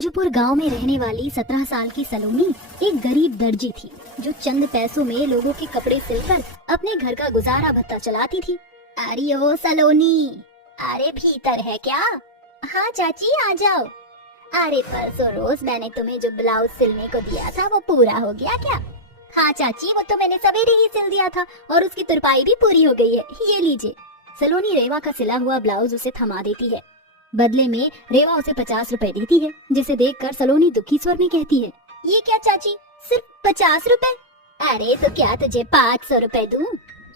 जोपुर गांव में रहने वाली 17 साल की सलोनी एक गरीब दर्जी थी जो चंद पैसों में लोगों के कपड़े सिलकर अपने घर का गुजारा भत्ता चलाती थी। अरे ओ सलोनी, अरे भीतर है क्या? हाँ चाची आ जाओ। अरे परसों रोज मैंने तुम्हें जो ब्लाउज सिलने को दिया था वो पूरा हो गया क्या? हाँ चाची, वो तो मैंने सवेरे ही सिल दिया था और उसकी तुरपाई भी पूरी हो गई है, ये लीजिए। सलोनी रेवा का सिला हुआ ब्लाउज उसे थमा देती है। बदले में रेवा उसे 50 रुपए देती है, जिसे देखकर सलोनी दुखी स्वर में कहती है, ये क्या चाची, सिर्फ 50 रुपए? अरे तो क्या तुझे 500 रुपए दूं?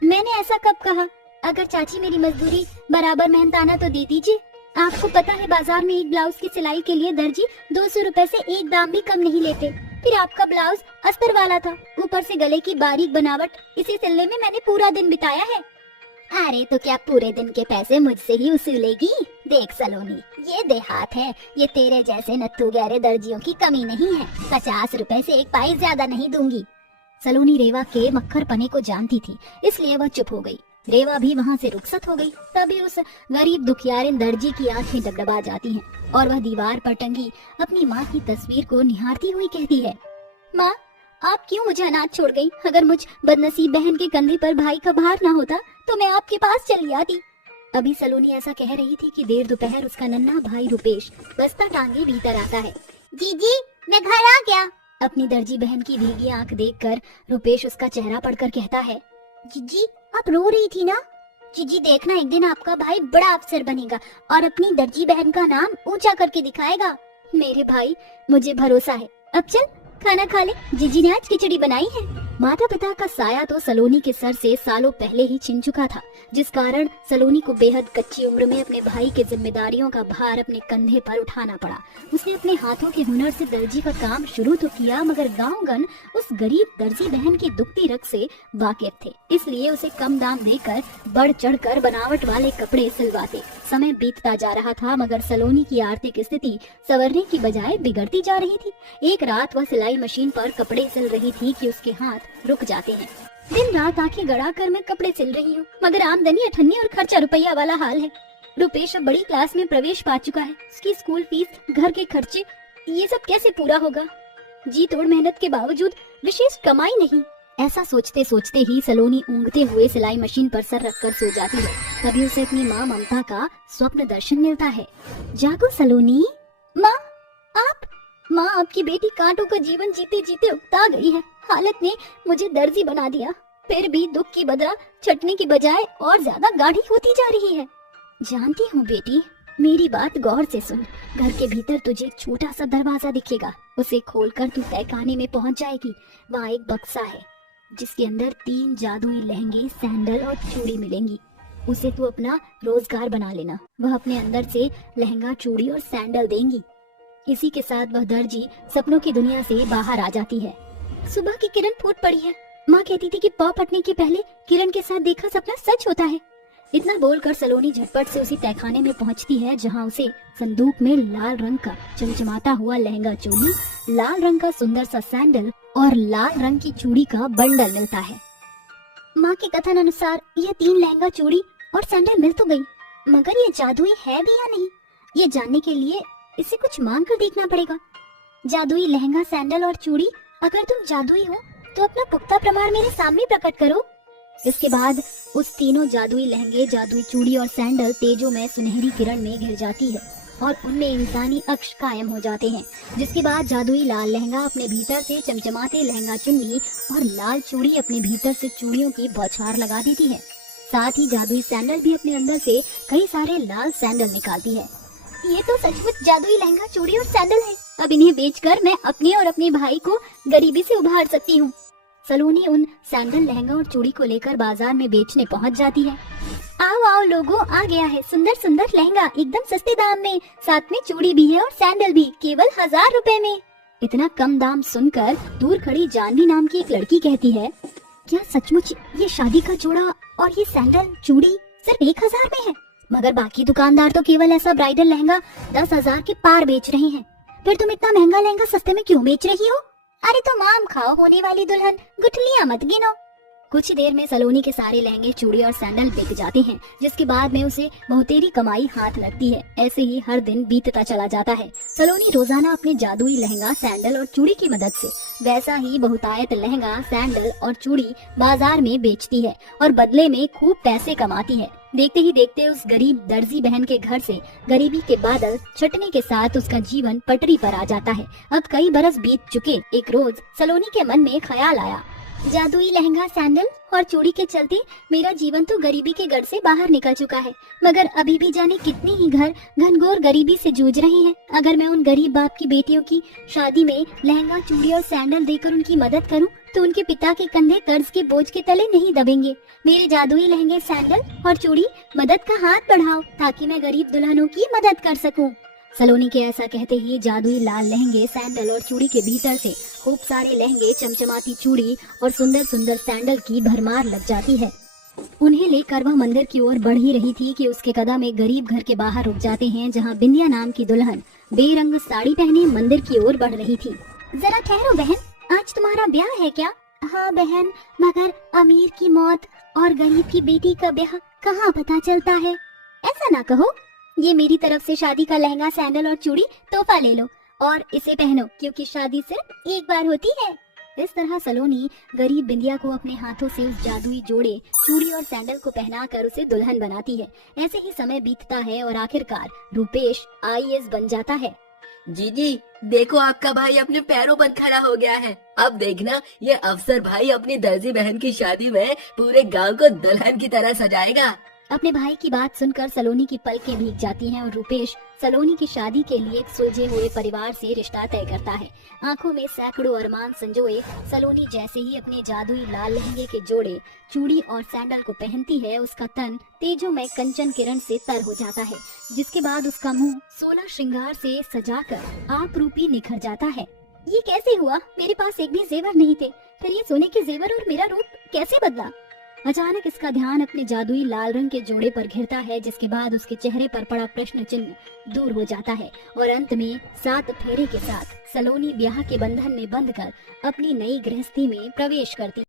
मैंने ऐसा कब कहा? अगर चाची मेरी मजदूरी बराबर मेहनताना तो दे दीजिए। आपको पता है बाजार में एक ब्लाउज की सिलाई के लिए दर्जी 200 रुपए से एक दाम भी कम नहीं लेते। फिर आपका ब्लाउज अस्तर वाला था, ऊपर से गले की बारीक बनावट, इसे सिलने में मैंने पूरा दिन बिताया है। अरे तो क्या पूरे दिन के पैसे मुझसे ही वसूलेगी? देख सलोनी, ये देहात है, ये तेरे जैसे नत्थु गहरे दर्जियों की कमी नहीं है। 50 रुपए से एक पाई ज्यादा नहीं दूंगी। सलोनी रेवा के मक्खर पने को जानती थी, इसलिए वह चुप हो गई। रेवा भी वहाँ से रुखसत हो गई। तभी उस गरीब दुखियारिन दर्जी की आंखें डगडगा जाती हैं और वह दीवार पर टंगी अपनी माँ की तस्वीर को निहारती हुई कहती है, माँ आप क्यों मुझे अनाथ छोड़ गई? अगर मुझ बदनसीब बहन के कंधे पर भाई का भार ना होता तो मैं आपके पास चली आती। अभी सलोनी ऐसा कह रही थी कि देर दोपहर उसका नन्हा भाई रुपेश बस्ता टांगे भीतर आता है। जीजी मैं घर आ गया। अपनी दर्जी बहन की भीगी आंख देखकर रुपेश उसका चेहरा पढ़कर कहता है, जीजी आप रो रही थी ना? जीजी देखना, एक दिन आपका भाई बड़ा अफसर बनेगा और अपनी दर्जी बहन का नाम ऊंचा करके दिखाएगा। मेरे भाई, मुझे भरोसा है। अब चल खाना खा ले, जीजी ने आज खिचड़ी बनाई है। माता पिता का साया तो सलोनी के सर से सालों पहले ही छिन चुका था, जिस कारण सलोनी को बेहद कच्ची उम्र में अपने भाई की जिम्मेदारियों का भार अपने कंधे पर उठाना पड़ा। उसने अपने हाथों के हुनर से दर्जी का काम शुरू तो किया, मगर गांव-गन उस गरीब दर्जी बहन की दुखती रग से वाकिफ थे, इसलिए उसे कम दाम देकर बढ़ चढ़कर बनावट वाले कपड़े सिलवाते। समय बीतता जा रहा था, मगर सलोनी की आर्थिक स्थिति संवरने की बजाय बिगड़ती जा रही थी। एक रात वह सिलाई मशीन पर कपड़े सिल रही थी कि उसके हाथ रुक जाते हैं। दिन रात आंखें गड़ाकर मैं कपड़े सिल रही हूँ, मगर आमदनी अठन्नी और खर्चा रुपया वाला हाल है। रुपेश अब बड़ी क्लास में प्रवेश पा चुका है, उसकी स्कूल फीस, घर के खर्चे, ये सब कैसे पूरा होगा? जी तोड़ मेहनत के बावजूद विशेष कमाई नहीं। ऐसा सोचते सोचते ही सलोनी ऊँघते हुए सिलाई मशीन पर सर रखकर सो जाती है। तभी उसे अपनी माँ ममता का स्वप्न दर्शन मिलता है। जागो सलोनी। माँ आप? माँ आपकी बेटी कांटों का जीवन जीते जीते उकता गई है। हालत ने मुझे दर्जी बना दिया, फिर भी दुख की बदरा छटने की बजाय और ज्यादा गाढ़ी होती जा रही है। जानती हूँ बेटी, मेरी बात गौर से सुन। घर के भीतर तुझे एक छोटा सा दरवाजा दिखेगा, उसे खोलकर तू तहखाने में पहुँच जाएगी। वहाँ एक बक्सा है जिसके अंदर 3 जादुई लहंगे, सैंडल और चूड़ी मिलेंगी। उसे तू अपना रोजगार बना लेना। वह अपने अंदर से लहंगा, चूड़ी और सैंडल देंगी। इसी के साथ वह दर्जी सपनों की दुनिया से बाहर आ जाती है। सुबह की किरण फूट पड़ी है। माँ कहती थी कि पौ फटने के पहले किरण के साथ देखा सपना सच होता है। इतना बोलकर सलोनी झटपट से उसी तहखाने में पहुंचती है, जहां उसे संदूक में लाल रंग का चमचमाता हुआ लहंगा चोली, लाल रंग का सुंदर सा सैंडल और लाल रंग की चूड़ी का बंडल मिलता है। माँ के कथन अनुसार यह 3 लहंगा, चूड़ी और सैंडल मिल तो गई, मगर ये जादुई है भी या नहीं, ये जानने के लिए इसे कुछ मांग कर देखना पड़ेगा। जादुई लहंगा, सैंडल और चूड़ी, अगर तुम जादुई हो तो अपना पुख्ता प्रमाण मेरे सामने प्रकट करो। इसके बाद उस तीनों जादुई लहंगे, जादुई चूड़ी और सैंडल तेजो में सुनहरी किरण में घिर जाती है और उनमें इंसानी अक्ष कायम हो जाते हैं। जिसके बाद जादुई लाल लहंगा अपने भीतर से चमचमाते लहंगा चुन्नी और लाल चूड़ी अपने भीतर से चूड़ियों की बौछार लगा देती है। साथ ही जादुई सैंडल भी अपने अंदर से कई सारे लाल सैंडल निकालती है। ये तो सचमुच जादुई लहंगा, चूड़ी और सैंडल है। अब इन्हें बेचकर मैं अपने और अपने भाई को गरीबी से उभार सकती हूँ। सलोनी उन सैंडल, लहंगा और चूड़ी को लेकर बाजार में बेचने पहुँच जाती है। आओ आओ लोगों, आ गया है सुंदर सुंदर लहंगा, एकदम सस्ते दाम में, साथ में चूड़ी भी है और सैंडल भी, केवल 1000 रुपए में। इतना कम दाम सुनकर दूर खड़ी जानवी नाम की एक लड़की कहती है, क्या सचमुच ये शादी का जोड़ा और ये सैंडल, चूड़ी सिर्फ 1000 में है? मगर बाकी दुकानदार तो केवल ऐसा ब्राइडल लहंगा 10,000 के पार बेच रहे हैं। फिर तुम इतना महंगा लहंगा सस्ते में क्यों बेच रही हो? अरे तो माम खाओ होने वाली दुल्हन, गुठलियां मत गिनो। कुछ ही देर में सलोनी के सारे लहंगे, चूड़ी और सैंडल बिक जाते हैं, जिसके बाद में उसे बहुतेरी कमाई हाथ लगती है। ऐसे ही हर दिन बीतता चला जाता है। सलोनी रोजाना अपने जादुई लहंगा, सैंडल और चूड़ी की मदद से वैसा ही बहुतायत लहंगा, सैंडल और चूड़ी बाजार में बेचती है और बदले में खूब पैसे कमाती है। देखते ही देखते उस गरीब दर्जी बहन के घर से गरीबी के बादल छटने के साथ उसका जीवन पटरी पर आ जाता है। अब कई बरस बीत चुके। एक रोज सलोनी के मन में ख्याल आया, जादुई लहंगा, सैंडल और चूड़ी के चलते मेरा जीवन तो गरीबी के गढ़ से बाहर निकल चुका है, मगर अभी भी जाने कितने ही घर घनघोर गरीबी से जूझ रहे हैं। अगर मैं उन गरीब बाप की बेटियों की शादी में लहंगा, चूड़ी और सैंडल देकर उनकी मदद करूं, तो उनके पिता के कंधे कर्ज के बोझ के तले नहीं दबेंगे। मेरे जादुई लहंगे, सैंडल और चूड़ी मदद का हाथ बढ़ाओ, ताकि मैं गरीब दुल्हनों की मदद कर सकूं। सलोनी के ऐसा कहते ही जादुई लाल लहंगे, सैंडल और चूड़ी के भीतर से खूब सारे लहंगे, चमचमाती चूड़ी और सुंदर सुंदर सैंडल की भरमार लग जाती है। उन्हें लेकर वह मंदिर की ओर बढ़ ही रही थी कि उसके कदम एक गरीब घर के बाहर रुक जाते हैं, जहां बिंदिया नाम की दुल्हन बेरंग साड़ी पहने मंदिर की ओर बढ़ रही थी। जरा ठहरो बहन, आज तुम्हारा ब्याह है क्या? हाँ बहन, मगर अमीर की मौत और गरीब की बेटी का ब्याह कहाँ पता चलता है। ऐसा ना कहो, ये मेरी तरफ से शादी का लहंगा, सैंडल और चूड़ी तोहफा ले लो और इसे पहनो, क्योंकि शादी सिर्फ एक बार होती है। इस तरह सलोनी गरीब बिंदिया को अपने हाथों से उस जादुई जोड़े चूड़ी और सैंडल को पहनाकर उसे दुल्हन बनाती है। ऐसे ही समय बीतता है और आखिरकार रूपेश IAS बन जाता है। जीजी देखो, आपका भाई अपने पैरों पर खड़ा हो गया है। अब देखना, ये अफसर भाई अपनी दर्जी बहन की शादी में पूरे गांव को दुल्हन की तरह सजाएगा। अपने भाई की बात सुनकर सलोनी की पलकें भीग जाती हैं और रूपेश सलोनी की शादी के लिए एक सुलझे हुए परिवार से रिश्ता तय करता है। आंखों में सैकड़ों अरमान संजोए सलोनी जैसे ही अपने जादुई लाल लहंगे के जोड़े, चूड़ी और सैंडल को पहनती है, उसका तन तेजोमय कंचन किरण से तर हो जाता है, जिसके बाद उसका मुंह 16 श्रृंगार से सजाकर आप रूपी निखर जाता है। ये कैसे हुआ? मेरे पास एक भी जेवर नहीं थे, फिर ये सोने के जेवर और मेरा रूप कैसे बदला? अचानक इसका ध्यान अपने जादुई लाल रंग के जोड़े पर घिरता है, जिसके बाद उसके चेहरे पर पड़ा प्रश्न चिन्ह दूर हो जाता है और अंत में 7 फेरे के साथ सलोनी ब्याह के बंधन में बंधकर अपनी नई गृहस्थी में प्रवेश करती